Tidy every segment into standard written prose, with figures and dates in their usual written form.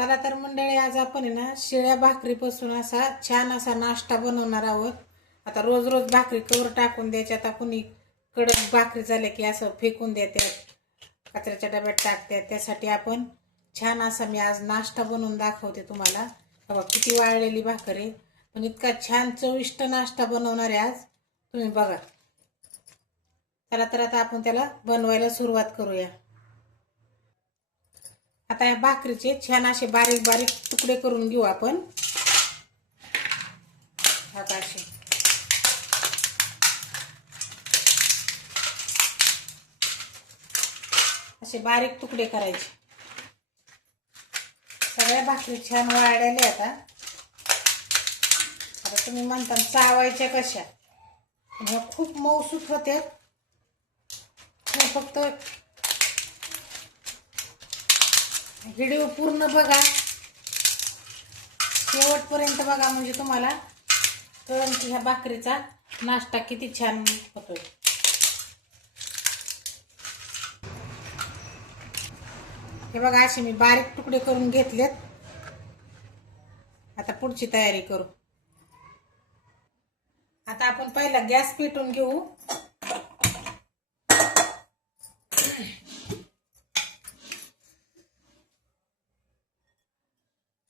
चला तर मंडळी, आज आपण आहे ना शिळ्या भाकरीपासून असा छान असा नाश्ता बनवणार आहोत. आता रोज रोज भाकरी कवर टाकून द्यायच्या, आता कुणी कडक भाकरी झाल्या की असं फेकून देतात, कचऱ्याच्या डब्यात टाकतात. त्यासाठी आपण छान असा मी आज नाश्ता बनवून दाखवते तुम्हाला. बघा किती वाळलेली भाकर आहे, पण इतका छान चविष्ट नाश्ता बनवणार आहे आज, तुम्ही बघा. चला तर आता आपण त्याला बनवायला सुरुवात करूया. आता या भाकरीचे छान असे बारीक बारीक तुकडे करून घेऊ आपण. आता असे बारीक तुकडे करायचे. सगळ्या भाकरी छान वाळलेल्या आता. आता तुम्ही म्हणता चावायच्या कशा, ह्या खूप मऊसूत होत्या. फक्त व्हिडिओ पूर्ण बघा, शेवटपर्यंत बघा, म्हणजे तुम्हाला कळेल की ह्या भाकरीचा नाश्ता किती छान होतोय. हे बघा, असे मी बारीक तुकडे करून घेतलेत. आता पुढची तयारी करू. आता आपण पहिला गॅस पेटवून घेऊ.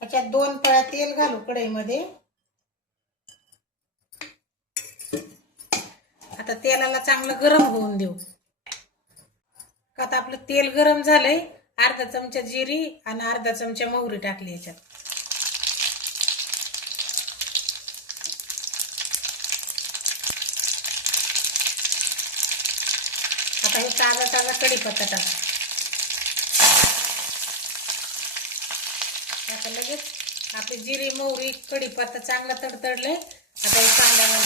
त्याच्यात 2 पळ्या तेल घालू कढईमध्ये. आता तेलाला चांगलं गरम होऊन देऊ. आता आपलं तेल गरम झालंय. अर्धा चमचा जिरी आणि अर्धा चमचा मोहरी टाकली याच्यात. आता हे ताजा ताजा कढीपत्ता टाक. आता लगेच आपली जिरी मोहरी कढीपत्ता चांगला तडतडले. आता हे कांदा घालू.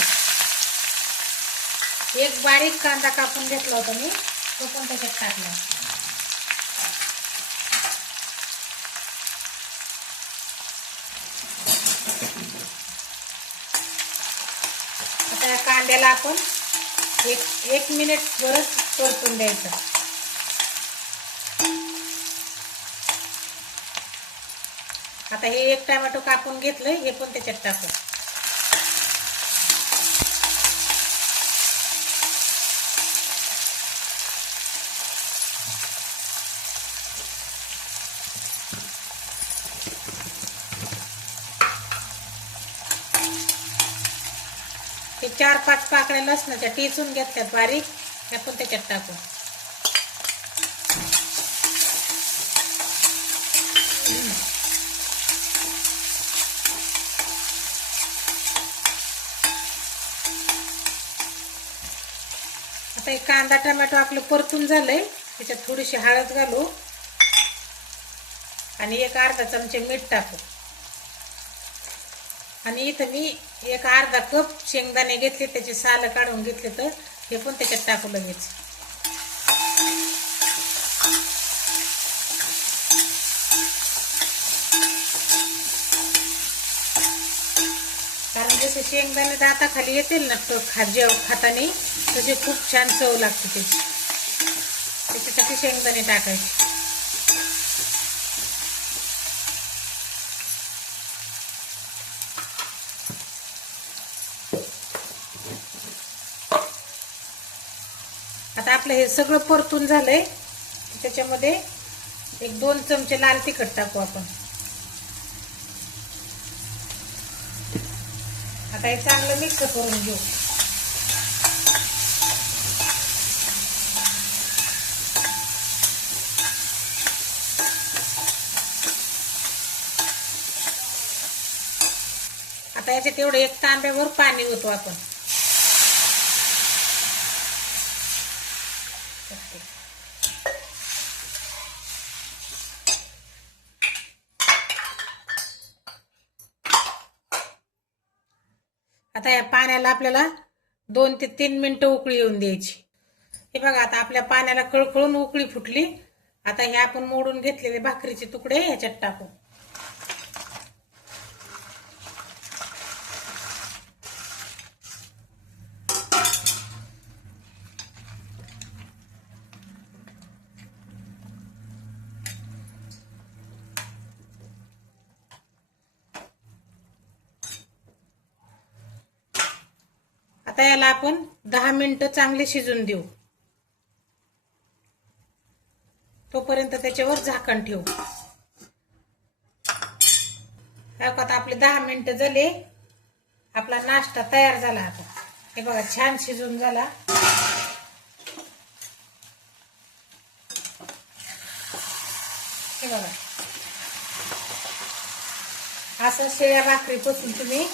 एक बारीक कांदा कापून घेतला होता मी, तो पण त्याच्यात टाकला. आता या कांद्याला आपण एक मिनिट बरंच परतून द्यायचं. आता हे एक टोमॅटो कापून घेतलंय, हे पण त्याच्यात टाकू. हे 4-5 पाकळ्या लसणाच्या टेचून घेतल्यात बारीक, त्या पण त्याच्यात टाकू. आता हे कांदा टोमॅटो आपलं परतून झालंय. त्याच्यात थोडीशी हळद घालू आणि एक अर्धा चमचे मीठ टाकू. आणि इथं मी एक अर्धा कप शेंगदाणे घेतले, त्याचे साल काढून घेतले, तर हे पण त्याच्यात टाकू लगेच. कारण जसे शेंगदाणे दाताखाली येतील ना खाताना, तसे खूप छान चव लागते त्याची. त्याच्यासाठी शेंगदाणे टाकायचे. आता आपलं हे सगळं परतून झालंय. त्याच्यामध्ये 1-2 चमचे लाल तिखट टाकू आपण. आता हे चांगलं मिक्स करून घेऊ. आता याच्यात एवढं 1 तांब्यावर पाणी ओतू आपण. आता या पाण्याला आपल्याला 2 ते 3 मिनिटं उकळी येऊन द्यायची. हे बघा, आता आपल्या पाण्याला कळकळून उकळी फुटली. आता हे आपण मोडून घेतलेले भाकरीचे तुकडे ह्याच्यात टाकू. आता याला आपण 10 मिनिटं चांगले शिजून देऊ. तोपर्यंत त्याच्यावर झाकण ठेवू. आता आपले 10 मिनिटं झाले. आपला नाश्ता तयार झाला. आता हे बघा छान शिजून झाला. हे बघा असं शेळ्या भाकरीपासून तुम्ही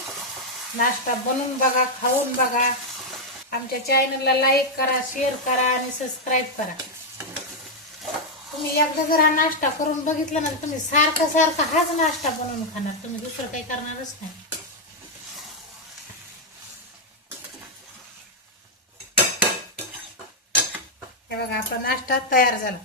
नाश्ता बनवून बघा, खाऊन बघा. आमच्या चॅनलला लाईक करा, शेअर करा आणि सबस्क्राईब करा. तुम्ही एकदा जर हा नाश्ता करून बघितला ना, तुम्ही सारखा सारखा हाच नाश्ता बनवून खाणार. तुम्ही दुसरं काही करणारच नाही. हे बघा आपला नाश्ता तयार झाला.